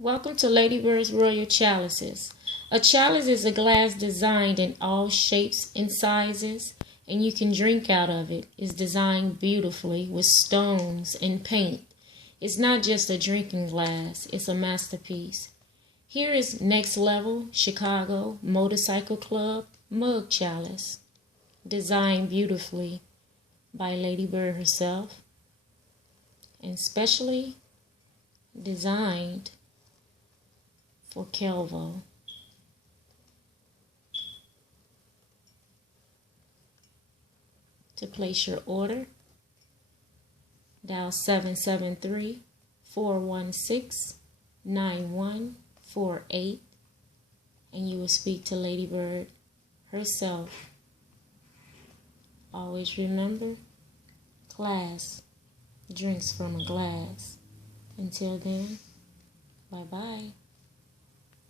Welcome to Ladybird's Royal Chalices. A chalice is a glass designed in all shapes and sizes, and you can drink out of it. It's designed beautifully with stones and paint. It's not just a drinking glass, it's a masterpiece. Here is Next Level Chicago Motorcycle Club Mug Chalice, designed beautifully by Ladybird herself, and specially designed for Kelvo. To place your order, dial 773-416-9148 and you will speak to Ladybird herself. Always remember, class drinks from a glass. Until then, bye-bye.